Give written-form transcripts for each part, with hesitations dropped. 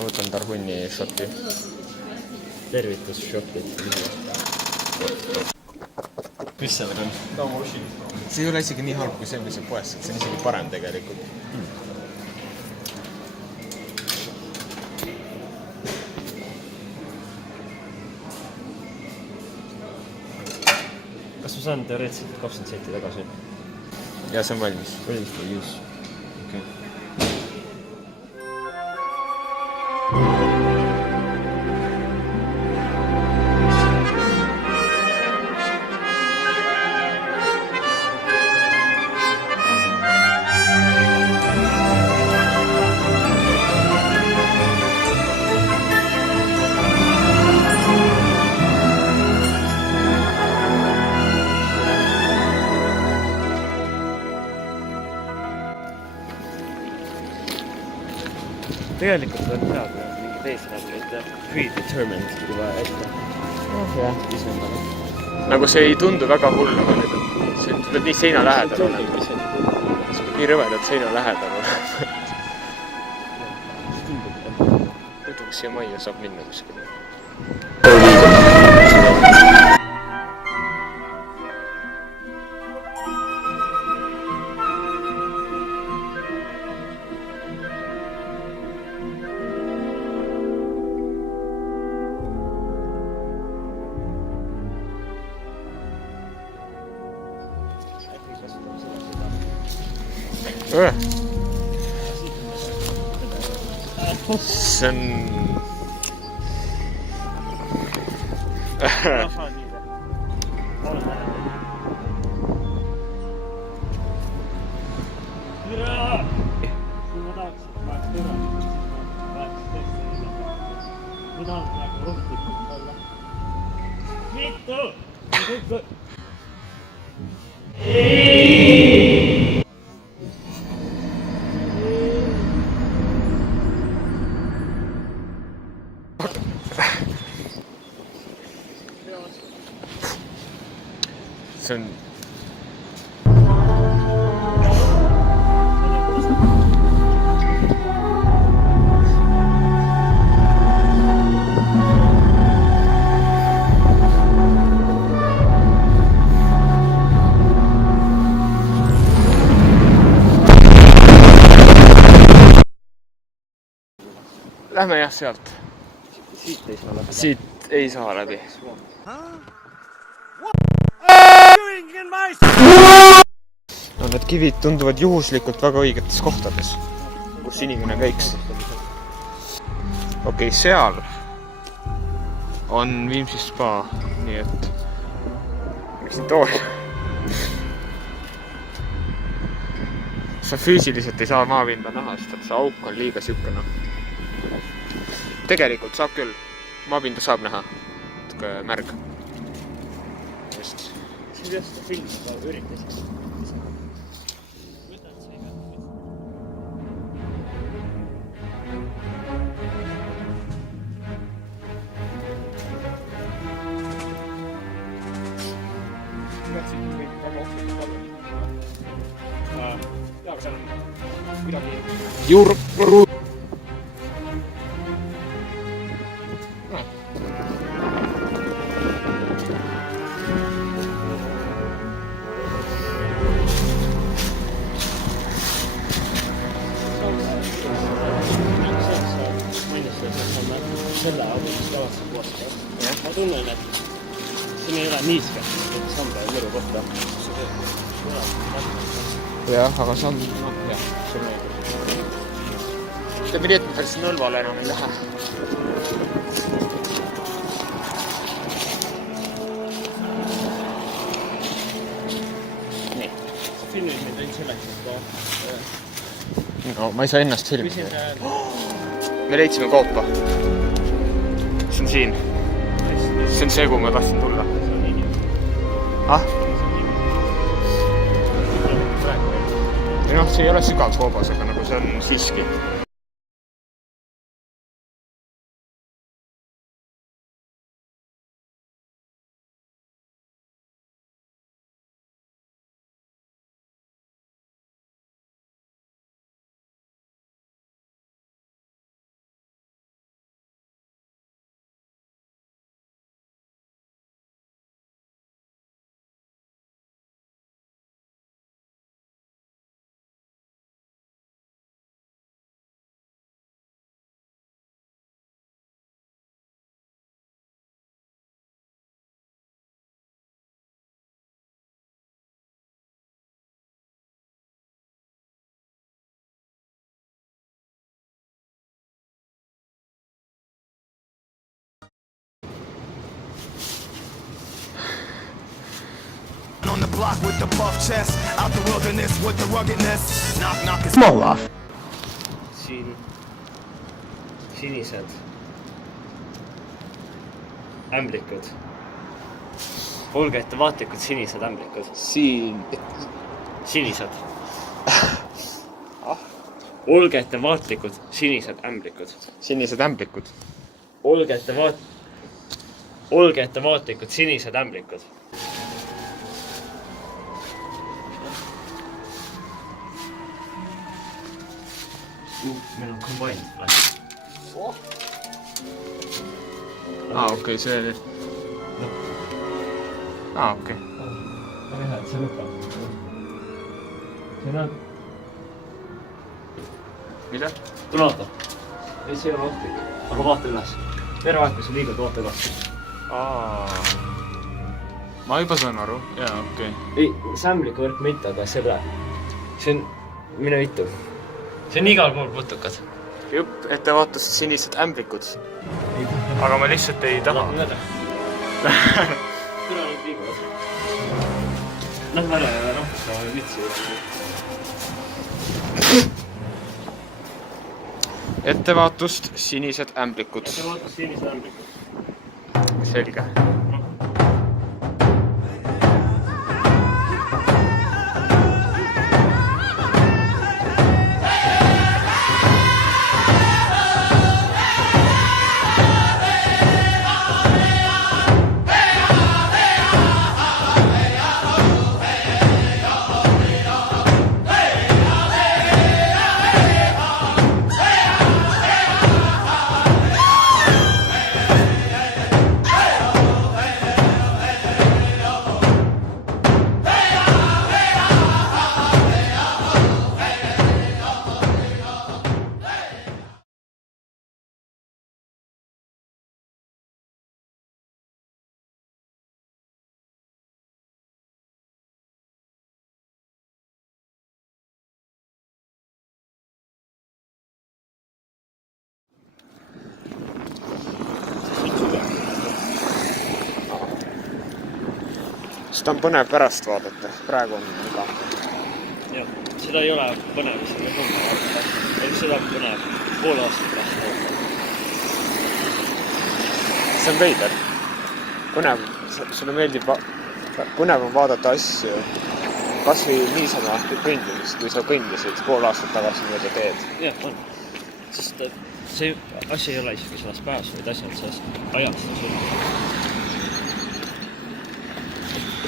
ma võtan Tarhuni šoti. Tervitus šotid. Mis seal on? See ei ole isegi nii halb kui see, mis on poes. See on isegi parem tegelikult. Kas ma saan teoreetiliselt 20 senti tagasi? Ja see on valmis. Valmis või just? Okay. Tegelikult on head mingid eesmärgid, predetermined juba ette. Jah. Isendama. Nagu see ei tundu väga hull, aga nüüd on... See peab nii seina lähedal olema. See peab nii rõvedalt seina lähedal olema. Muidu, kas siia majja saab minna kuskile? See on... See on... Lähme jah sealt. Siit ei saa läbi. No need kivid tunduvad juhuslikult väga õigetes kohtades, kus inimene käiks. Okei, seal on Viimsi spa, nii et miks siin tool? Sa füüsiliselt ei saa maapinda näha, sest see auk on liiga sükene. Tegelikult saab küll, maapinda saab näha, märg. Just. Siin peab seda filmida üritasid. Jaa, aga seal on kuidagi... Juuru! Selle autodest kavatseb puhastada. Ma tunnen, et siin ei ole niiskelt samba ja mõru kohta. Jah, aga see on... jah, see on õige. Ütleme nii, et ma päris Nõlvale enam ei lähe. Nii. Filmid meid ainult selleks, et no, ma ei saa ennast filmida. Me leidsime koopa. See on siin. See on see, kuhu ma tahtsin tulla. Ah? Noh, see ei ole sügav koobas, aga nagu see on siiski. block with the buff chest, out the wilderness with the ruggedness. Knock knock is Siin sinised ämblikud. Olge ettevaatlikud sinised ämblikud. Sinised. Olge ettevaatlikud sinised ämblikud. Sinised ämblikud. Olge ettevaatlikud sinised ämblikud. Meil on combined flash. Okei, see oli... okei. Väga hea, et see lõpeb. See on... Mida? Tule vaata. Ei, see ei ole ohtlik. Aga vaata üles. Verevahetus on liigalt, vaata üles. Ma juba saan aru. Jaa, okei. Ei, sämbliku võrk mitte, aga selle... See on... Mine vittu. See on igal pool putukad. Jupp, ettevaatust sinised ämblikud. Aga ma lihtsalt ei taha. Lähme Tule nüüd liiguvad. Lähme ära ja rahvustame vitsi. Ettevaatust sinised ämblikud. Ettevaatust sinised ämblikud. Selge. Seda on põnev pärast vaadata. Praegu on iga. Jah, seda ei ole põnev, seda on vaadata. Seda on põnev pool aastat pärast vaadata. See on veider. Põnev. Sulle meeldib... Põnev on vaadata asju. Kas või niisama kõndimist, kui sa kõndisid pool aastat tagasi mööda teed. Jah, on. Sest see asi ei ole isegi selles päevas, vaid asi on selles ajast.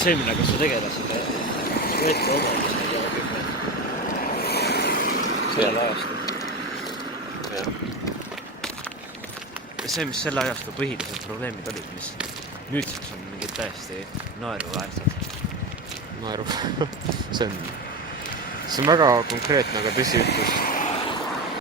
See, millega sa tegelesid, võeti omandis, ei ole kõik need. Selle ajastu. See, mis selle ajastu põhilised probleemid olid, mis nüüdseks on mingid täiesti naeruväärsed. Naeru. See on väga konkreetne, aga tõsi ütlus.